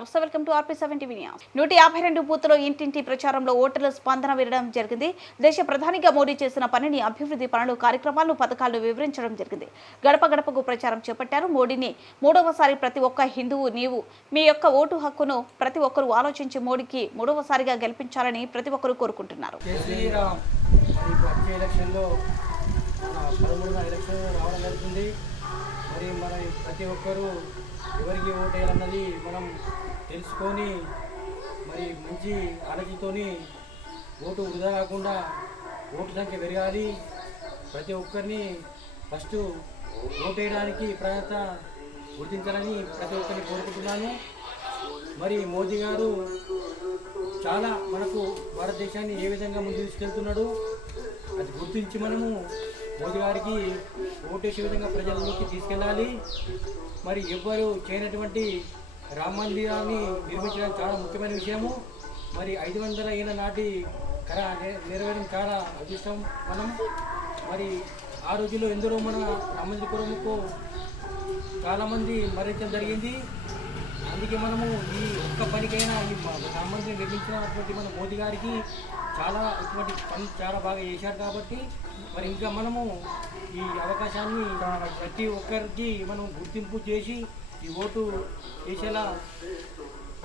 నమస్తే welcome to RP seventy news. నూట యాభై రెండు బూత్లో ఇంటింటి ప్రచారంలో ఓటర్ల స్పందన వినడం జరిగింది. దేశ ప్రధానిగా మోడీ చేసిన పనిని అభివృద్ధి పనులు కార్యక్రమాలు పథకాలను వివరించడం జరిగింది. గడప గడపకు ప్రచారం చేపట్టారు. మోడీని మూడవసారి ప్రతి ఒక్క హిందువు నీవు మీ యొక్క ఓటు హక్కును ప్రతి ఒక్కరూ ఆలోచించి మోడీకి మూడవసారిగా గెలిపించాలని ప్రతి ఒక్కరూ కోరుకుంటున్నారు. మరి మన ప్రతి ఒక్కరూ ఎవరికి ఓటేయాలన్నది మనం తెలుసుకొని మరి మంచి ఆలోచనతోని ఓటు వృధా కాకుండా ఓటు సంఖ్య పెరగాలి. ప్రతి ఒక్కరిని ఫస్ట్ ఓటేయడానికి ప్రాధాన్యత గుర్తించాలని ప్రతి ఒక్కరిని కోరుకుంటున్నాను. మరి మోదీ గారు చాలా మనకు భారతదేశాన్ని ఏ విధంగా ముందు తీసుకెళ్తున్నాడు అది గుర్తించి మనము మోదీ గారికి ఓటేసే విధంగా ప్రజల్లోకి తీసుకెళ్ళాలి. మరి ఎవ్వరు చేయనటువంటి రామ మందిరాన్ని నిర్మించడం చాలా ముఖ్యమైన విషయము. మరి ఐదు వందల ఏళ్ళ నాటి కళ నె- నెరవేరడం చాలా అదృష్టం మనం. మరి ఆ రోజుల్లో ఎందరో మన రామ మందిర చాలామంది మరణించడం జరిగింది. అందుకే మనము ఈ ఒక్క పనికైనా ఈ రామందిని నిర్మించినటువంటి మన మోదీ గారికి చాలా ఇటువంటి పని చాలా బాగా చేశారు కాబట్టి మరి ఇంకా మనము ఈ అవకాశాన్ని ప్రతి ఒక్కరికి మనం గుర్తింపు చేసి ఈ ఓటు చేసేలా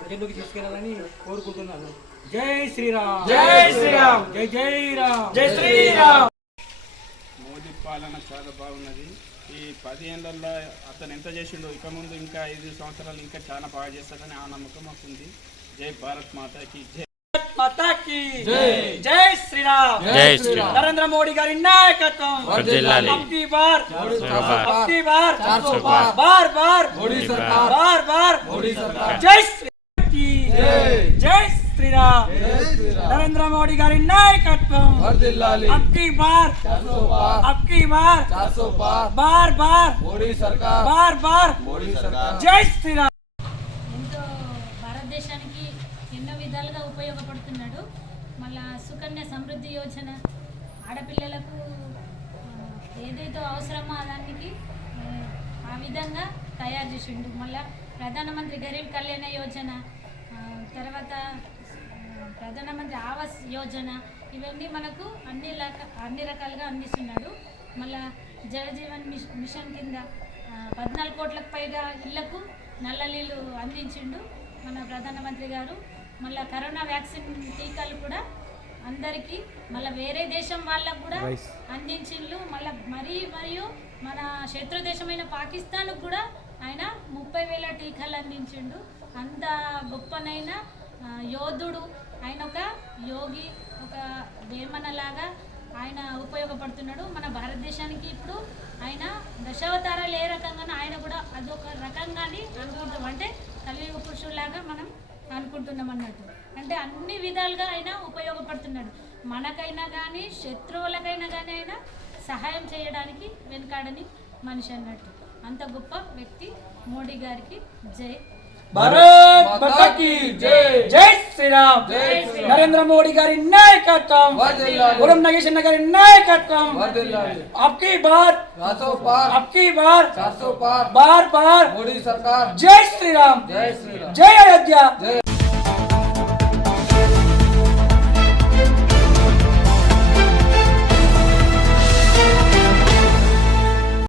ప్రజల్లోకి తీసుకెళ్ళాలని కోరుకుంటున్నాను. జై శ్రీరామ్. జై శ్రీరామ్. జై జై రామ్. జై శ్రీరామ్. మోదీ పాలన చాలా బాగున్నది. ఈ పది ఏళ్ళల్లో అతను ఎంత చేసిండో ఇక ముందు ఇంకా ఐదు సంవత్సరాలు ఇంకా చాలా బాగా చేస్తాడని ఆ నమ్మకం మాకు ఉంది. జై భారత్ మాతాకి జై మాతాకి. జై. శ్రీరామ్. జై నరేంద్ర మోడీ గారి నాయకత్వం. బార్. బార్. బార్ బార్. బార్ జై నరేంద్ర మోడీ గారి నాయకత్వం. వర్ధిల్లాలి. అబ్కి బార్. అబ్కి బార్. బార్ బార్. మోడీ సర్కార్. బార్ బార్. మోడీ సర్కార్. జై శ్రీరామ్. ఎంతో భారతదేశానికి ఎన్నో విధాలుగా ఉపయోగపడుతున్నాడు. మళ్ళా సుకన్య సమృద్ధి యోజన ఆడపిల్లలకు ఏదైతే అవసరమో దానికి ఆ, విధంగా తయారు చేసిండు. మళ్ళా ప్రధానమంత్రి గరీబ్ కళ్యాణ యోజన తర్వాత ప్రధానమంత్రి ఆవాస్ యోజన ఇవన్నీ మనకు అన్ని రక అన్ని రకాలుగా అందిస్తున్నాడు మళ్ళా జలజీవన్ మిష్ మిషన్ కింద పద్నాలుగు కోట్లకు పైగా ఇళ్ళకు నల్ల నీళ్ళు అందించిండు మన ప్రధానమంత్రి గారు. మళ్ళీ కరోనా వ్యాక్సిన్ టీకాలు కూడా అందరికీ మళ్ళీ వేరే దేశం వాళ్ళకు కూడా అందించిండ్లు. మళ్ళీ మరీ మరియు మన శత్రు దేశమైన పాకిస్తాన్కు కూడా ఆయన ముప్పై వేల టీకాలు అందించిండు. అంత గొప్పనైన యోధుడు ఆయన ఒక యోగి ఒక వేమనలాగా ఆయన ఉపయోగపడుతున్నాడు. మన భారతదేశానికి ఇప్పుడు ఆయన దశావతారాలు ఏ రకంగానో ఆయన కూడా అదొక రకంగానే అనుకుంటాం అంటే కలియుగ పురుషుల్లాగా మనం అనుకుంటున్నాం అన్నట్టు. అంటే అన్ని విధాలుగా ఆయన ఉపయోగపడుతున్నాడు. మనకైనా కానీ శత్రువులకైనా కానీ ఆయన సహాయం చేయడానికి వెనకాడని మనిషి అన్నట్టు. అంత గొప్ప వ్యక్తి మోడీ గారికి జై. భారత్ మాతా కీ జై జై శ్రీరామ్ నరేంద్ర మోడీ గారి నాయకత్వం గురం నగేశ్వర గారి నాయకత్వం అబ్కి బార్ అబ్కి బార్ బార్ బార్ మోడీ సర్కార్ జై శ్రీరామ్ జై అయోధ్య